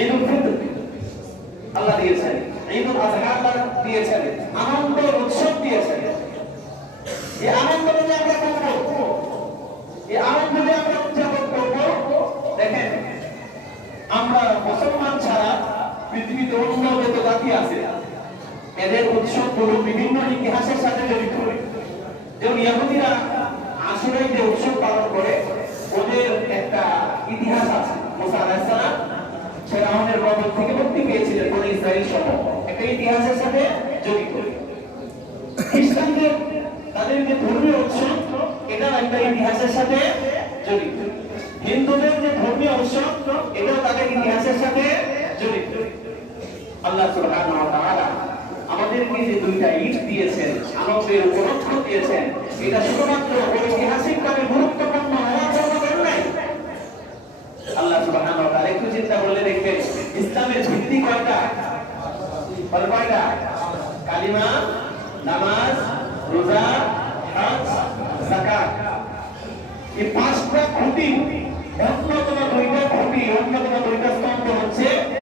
ঈদুল ফিতর আল্লাহ দিয়েছেন, ঈদুল আযহা আল্লাহ দিয়েছেন, আনন্দের উৎসব দিয়েছেন। এই আনন্দ নিয়ে আমরা করব, এই আনন্দ নিয়ে আমরা উদযাপন করব। দেখেন, আমরা মুসলমান ছাড়া পৃথিবীতে অন্য যত জাতি আছে এদের উৎসবগুলো বিভিন্ন ইতিহাসের সাথে জড়িত। যেমন ইহুদিরা আশুরায় যে উৎসব পালন করে, ওদের একটা ইতিহাস আছে। মুসা আলাইহিস সালাম ফিরআউনের কবল থেকে মুক্তি পেয়েছিলেন, বনি ইসরাইল সহ, একটা ইতিহাসের সাথে জড়িত। খ্রিস্টানদের তাদের যে ধর্মীয় উৎসব, এটা একটা ইতিহাসের সাথে জড়িত। হিন্দুদের যে ধর্মীয় উৎসব, এটাও তাদের ইতিহাসের সাথে জড়িত। আল্লাহ সুবহানাহু ওয়া তাআলা আমাদেরকে যে দুইটা ঈদ দিয়েছেন, আনন্দের উপলক্ষ দিয়েছেন, এটা শুধুমাত্র ঐতিহাসিকভাবে গুরুত্বপূর্ণ হওয়ার জন্য দেন নাই। আল্লাহ সুবহানাহু ওয়া তাআলা একটু চিন্তা করলে দেখবেন, ইসলামের ভিত্তি কয়টা? কয়টা? কালিমা, নামাজ, রোজা, হজ, যাকাত। এই পাঁচটা খুঁটি, অন্যতম দুইটা খুঁটি, অন্যতম দুইটা